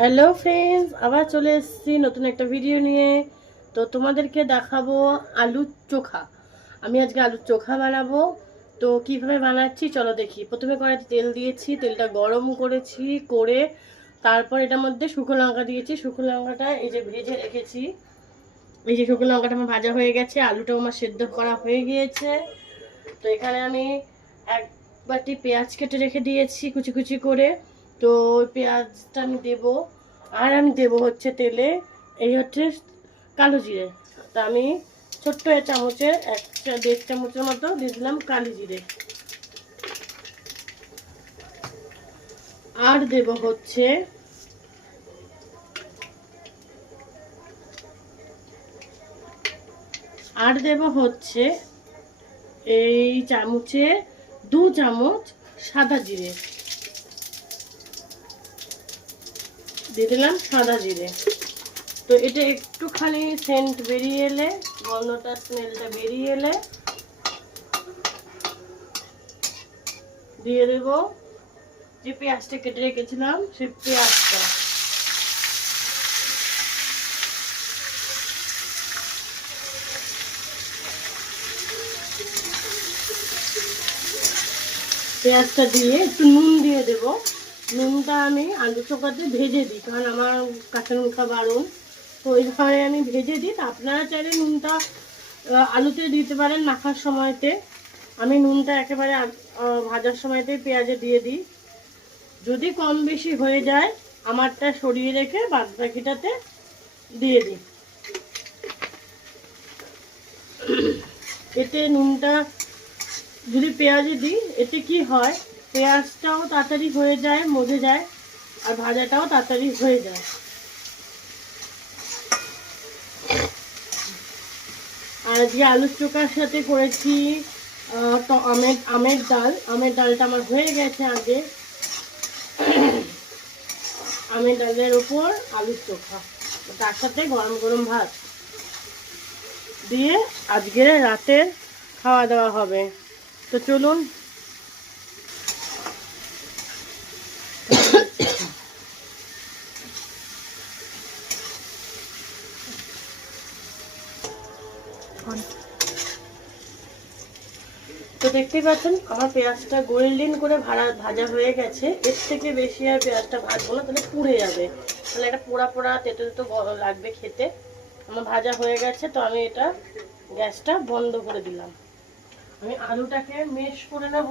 Hello friends, আবার চলে এসেছি নতুন একটা ভিডিও নিয়ে। তো তোমাদেরকে দেখাবো আলুর চোখা। আমি আজকে আলুর চোখা বানাবো। তো কিভাবে বানাচ্ছি চলো দেখি। প্রথমে কড়াইতে তেল দিয়েছি, তেলটা গরম করেছি, করে তারপর এটার মধ্যে শুকনো লঙ্কা দিয়েছি। শুকনো লঙ্কাটা এই যে ভেজে রেখেছি, এই যে শুকনো লঙ্কাটা আমার ভাজা হয়ে গেছে, আলুটাও আমার সেদ্ধ করা হয়ে গিয়েছে। তো এখানে আমি এক বাটি পেঁয়াজ কেটে রেখে দিয়েছি কুচি কুচি করে। তো ওই পেঁয়াজটা আমি দেবো, আর আমি দেবো হচ্ছে তেলে এই হচ্ছে কালো জিরে। তা আমি ছোট্ট চামচের 1.5 চামচের মতো দিয়ে দিলাম কালো জিরে। আর দেব হচ্ছে এই চামচে 2 চামচ সাদা জিরে দিয়ে দিলাম, সাদা জিরে। তো এটা একটুখানি সেন্ট বেরিয়ে এলে, গন্ধটা স্মেলটা বেরিয়ে এলে দিয়ে দেবো যে পেঁয়াজটা কেটে রেখেছিলাম সেই পেঁয়াজটা। পেঁয়াজটা দিয়ে একটু নুন দিয়ে দেব। নুনটা আমি আলু চোখাতে ভেজে দিই, কারণ আমার কাঁচা লঙ্কা বারণ। তো ওইভাবে আমি ভেজে দিই। আপনারা চাইলে নুনটা আলুতে দিতে পারেন মাখার সময়তে। আমি নুনটা একেবারে ভাজার সময়তে পেঁয়াজে দিয়ে দিই। যদি কম বেশি হয়ে যায় আমারটা সরিয়ে রেখে বাদ বাকিটাতে দিয়ে দিই। এতে নুনটা যদি পেঁয়াজে দিই, এতে কি হয়, পেঁয়াজটাও তাড়াতাড়ি হয়ে যায়, মজে যায়, আর ভাজাটাও তাড়াতাড়ি হয়ে যায়। আর আজকে আলুর চোখার সাথে করেছি আমের ডালটা আমার হয়ে গেছে আগে। আমের ডালের ওপর আলুর চোখা, তার সাথে গরম গরম ভাত দিয়ে আজকে রাতের খাওয়া দাওয়া হবে। তো চলুন। তো দেখতেই পাচ্ছেন আমার পেঁয়াজটা গোল্ডেন করে ভাজা হয়ে গেছে। এর থেকে বেশি আর পেঁয়াজটা ভাজবো না, তাহলে পুড়ে যাবে, তাহলে এটা পোড়া পোড়া তেতো তেতো লাগবে খেতে। আমার ভাজা হয়ে গেছে, তো আমি এটা গ্যাসটা বন্ধ করে দিলাম। আমি আলুটাকে মেশ করে নেব।